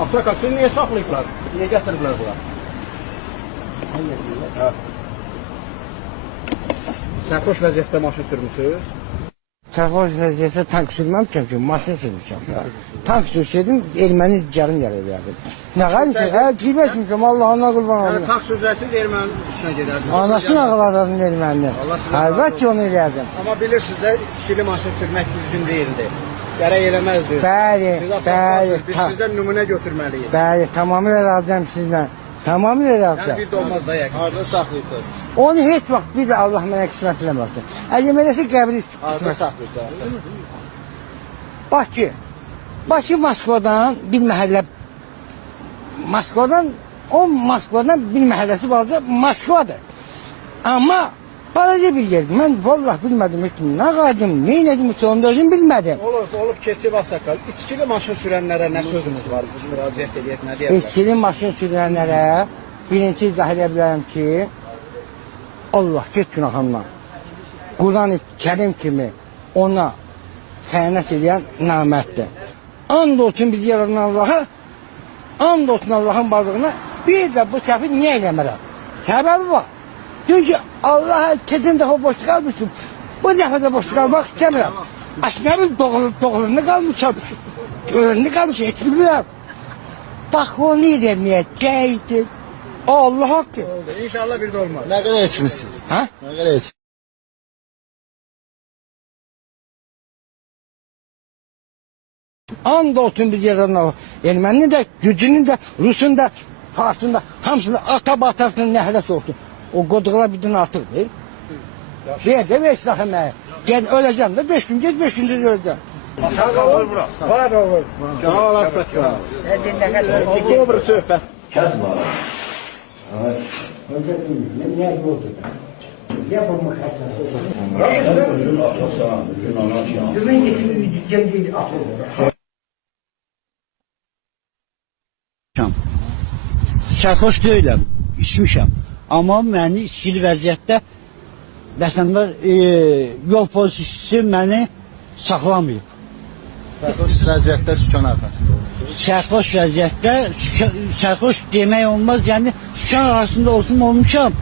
Afrakasını niye saklayıblar? Niye getirdiler bura? Sərxoş vəziyyətdə maşın sürmüsünüz? Sərxoş vəziyyətdə tank sürməmişəm ki, maşın sürmüşəm. Tank sürseydim, erməni yarım yer edərdim. Nə qalım ki, qiybəşmişəm, Allah'ına qurban olayım. Yəni tank sürsəsiniz erməni üstünə gedərdiniz. Anasını ağlardım ermənini. Əlbət ki, onu eləyərdim. Amma bilirsiniz də, içkili maşın sürmək düzgün deyildi. Gərək eləməzdi. Bəli, bəli. Biz sizdən nümunə götürməliyik. Bəli, tamamilə razıyam sizlə. Tamamilə razıyam. Yəni bir də olmaz da yəqin. Harada saxlayıbdınız? Onu heç vaxt bir də Allah mənə qismət eləməsin. Əgər eləsə qəbri Harada saxlayıbdınız? Bakı Moskvadan bir məhəllə, Moskvadan bir məhəlləsi vardı, Moskvadır. Amma balaca bir yerdir. Mən vallahi bilmədim heç nə qadım, nə elədim heç onu da özüm bilmədim. Olub keçib Ağsaqqal. İçkili maşın sürənlərə nə sözünüz var? Müraciət edək, nə deyirlər? İçkili maşın sürənlərə birinci izah edə bilərəm ki, Allah get günahından. Quran-ı Kərim kimi ona xəyanət edən namətdir. And olsun biz yaradan Allah'a, and olsun Allah'ın varlığına, bir də bu səfi niyə eləmərəm? Səbəbi var. Çünki Allah'a keçən dəfə boş qalmışım. Bu dəfə də boş qalmaq istəmirəm. Aşkabın doğulunu qalmışam. Öğrenini qalmışam, heç bilmirəm. Bax onu eləməyəcəkdir. Allah haqqı. İnşallah bir də olmaz. Nə qədər içmişsiniz? Ha? Nə qədər içmişsiniz? And olsun bir yerden al. Erməninin də, gücünün də, Rusun da, Farsın da, hamısında ata-batasının nəhləsi olsun. O qoduqlar birdən artıq deyil. Deyək də, veç daxı mənə. Gəl, öləcəm də, 5 gün gec, 5 gündə öləcəm. Sağ olur bura. Var olur. Canav alarsa ki. Oktober söhbət. Kəs var. Evet. Niye oldu? Yapılmış hatta. Üzün atlasan, üzün anasan. Dümen getirir, kendi atılır. Sərxoş deyiləm, içmişəm. Amma məni içkili vəziyyətdə vətəndaş yol polisisi məni saxlamayıb. Sərxoş vəziyyətdə sükan arxasında olmuşsunuz. Sərxoş vəziyyətdə, sərxoş demək olmaz, yəni sükan arasında olmuşam.